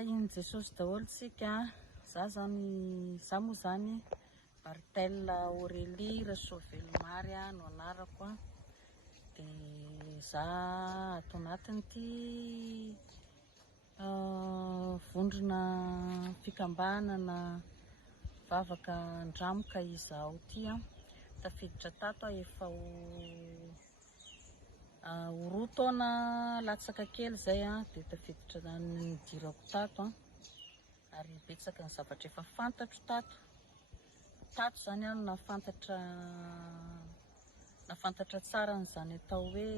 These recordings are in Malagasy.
tahiny Jesosy daholo tsika. Za moa zany Bartel Aurélie Rasoavelomary no anarako de za ato anatin'ity vondrona fikambanana vavaka andramoka izaho ty tafiditra tato efa ho roa taona latsaka kely zay de tafiditra nidirako tato ary betsaka ny zavatra efa fantatro tato zany nafantatra tsara n'izany atao hoe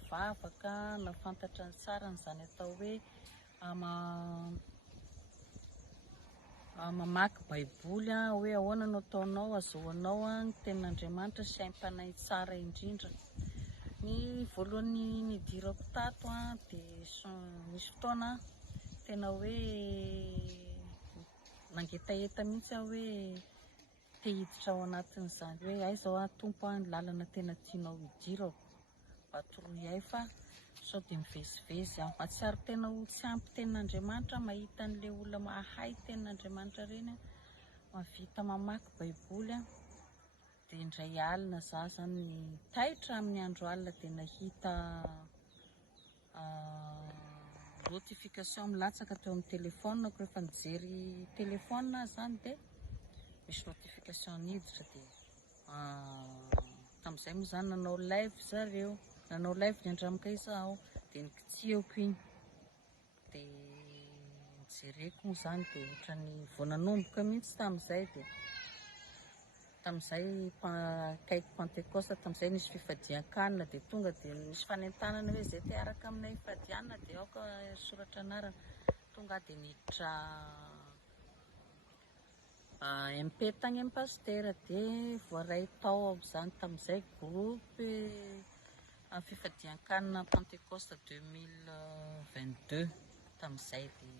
mivavaka, nafantatra tsara n'izany atao hoe mamaky baiboly hoe ahoana no ataonao azahoanao ny tenin'Andriamanitra sy haim-panahy tsara indrindra. Ny voalohany nidirako tato de misy fotoana tena hoe nangetaheta mihitsy hoe te hiditra ao anatin'izany hoe aiza Tompo ny lalana tena tianao hidirako mba toroy ahy fa sao de mivezivezy aho. Mahatsiaro tena ho tsy ampy tenin'Andriamanitra mahita an'le olona mahay tenin'Andriamanitra reny mavita mamaky baiboly de indray alina za zany taitra amin'ny andro alina de nahita notification milatsaka teo amin'ny telefonako rehefa nijery telefona zany de misy notification niditra de tam'izay moa zany nanao live zareo, nanao live ny andramoka izaho de nikitsihako igny de nijereko moa zany de ohatrany vao nanomboka mihitsy tam'izay de tam'izay kaiky Pentecoste tam'izay nisy fifadian-kanina de tonga de nisy fanentanana hoe zay te araka aminay ifadianana de aoka soratra anarana tonga de niditra MP tagny amin'ny pastera de voaray tao zany tam'izay groupe fifadian-kanina Pentecoste 2022 tam'izay de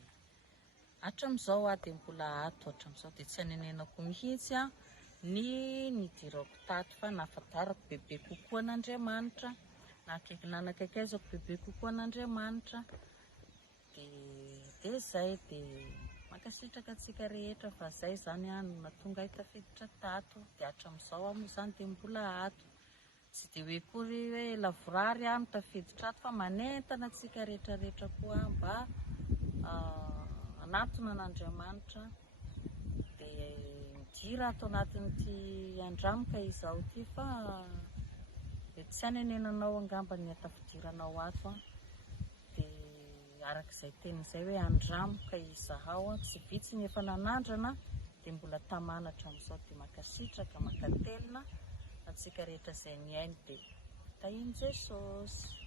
hatram'izao de mbola ato hatram'izao de tsy anenenako mihitsy ny nidirako tato fa nahafantarako bebe kokoa an'Andriamanitra nanakaikazako bebe kokoa an'Andriamanitra de zay de mankasitraka antsika rehetra fa zay zany no nahatonga ahy tafiditra tato de hatram'izao moa zany de mbola ato. Tsy de hoe kory hoe lavorary no tafiditra ato fa manentana antsika rehetrarehetra koa mba anatona an'Andriamanitra de midira ato anatin'ity andramoka izaho ty fa de tsy anenenanao angamba ny tafidiranao ato de arak'izay tenin'izay hoe andramoka izaho tsy vitsy ny efa nanandrana de mbola tamana hatram'izao de mankasitraka mankatelina antsika rehetra zay niainy de tahiny Jesosy.